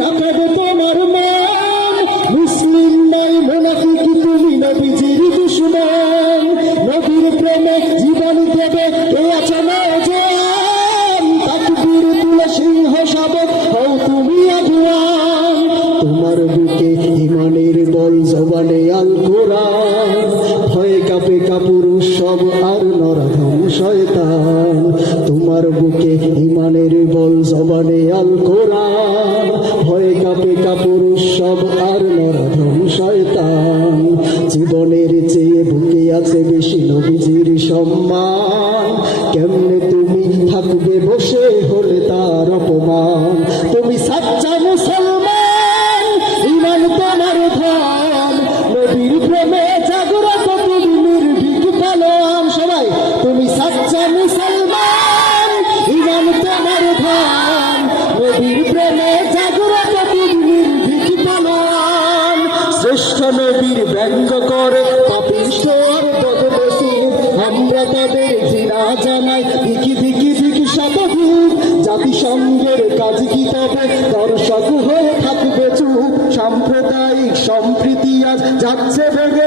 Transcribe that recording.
লাগাবো তোমার মান মুসলিম নাই মোনাফিক, তুমি নবীজির দুশ্মন। নবীর প্রেমে জীবন দেবে, এ আছে নওজোয়ান তাকবীর তুলে সিংহ শাবক, হও তুমি আগুয়ান। তোমার তোমার বুকে ইমানের বল জবানে আল কোরআন। কাপে কাপুরুষ সব আর নরধম শয়তান। জীবনের চেয়ে বুকে আছে বেশি নবীজির সম্মান। কেমনে তুমি থাকবে বসে হলে নবীর ব্যঙ্গ করে আমরা তাদের জানাই জাতিসংঘের কাজ কি তবে? দর্শক হয়ে থাকবে চুপ। সাম্প্রদায়িক সম্প্রীতি আজ যাচ্ছে ভেঙে